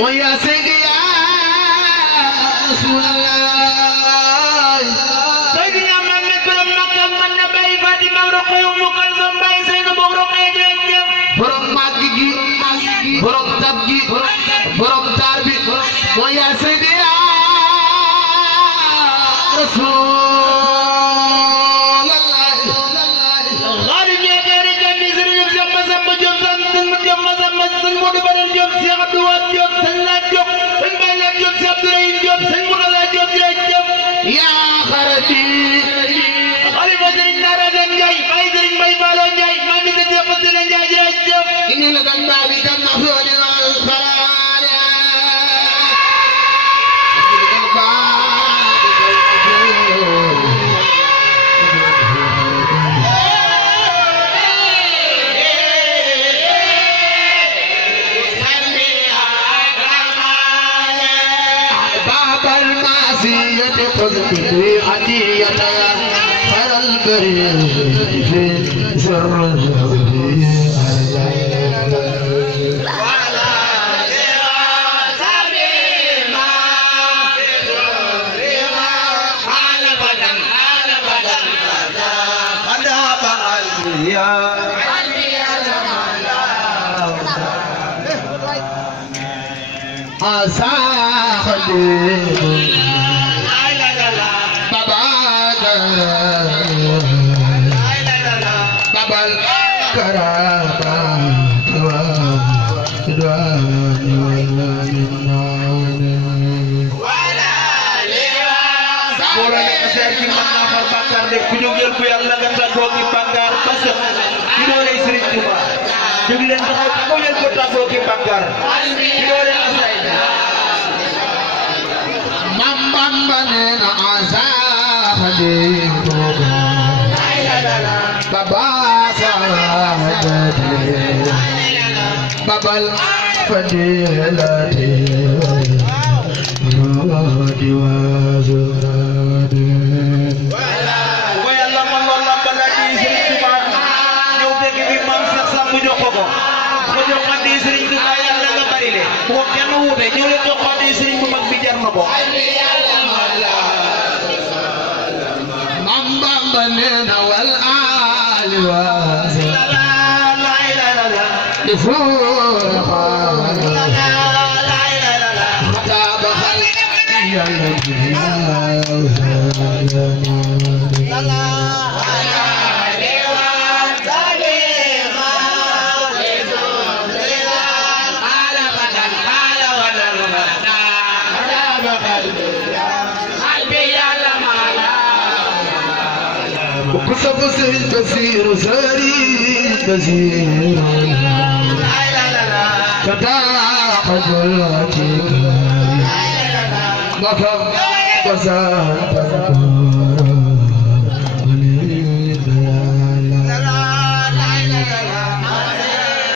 ويا سيدي يا رسول الله سيدنا محمد بن مكة من نبي فاطمة رقية أم كلثوم باي زينب رقية جرجم borom màgg gi borom tab gi borom taar bi mooy yaa Seydi yaa Rasulallah xaadim yaa gari jami sëriñ Samba Samba Diop sëñ Samba Samba sëñ Modou Badal Diop Cheikh Abdou Wade Diop sëñ Laat Diop sëñ Baye Laat Diop Cheikh Abdourahim Diop sëñ Mourala Diop jërëjëf yaa xarati xalifa sëriñ Nara Den Ndiaye Baye sëriñ Mbaye Balo Ndiaye maa ngi sëriñ Yapa Sëriñ Ndiaye jërëjëf إني لدن بابي كم مخلوق والخلال باب المعصية خذ به هدية خير البرية في سر babal fadilati rodi wazurade wa yalla man wala balati Serigne Touba ñew dégg bi mam Cheikh Samb jox ko ko jox ma di Serigne Touba yalla nga bari le ko kenn wuté ñew leen jox ko di Serigne bu mag bi jar na ko mam bamba neena wal ali wa بصير سري بصير كذا خجلتك مكم بسان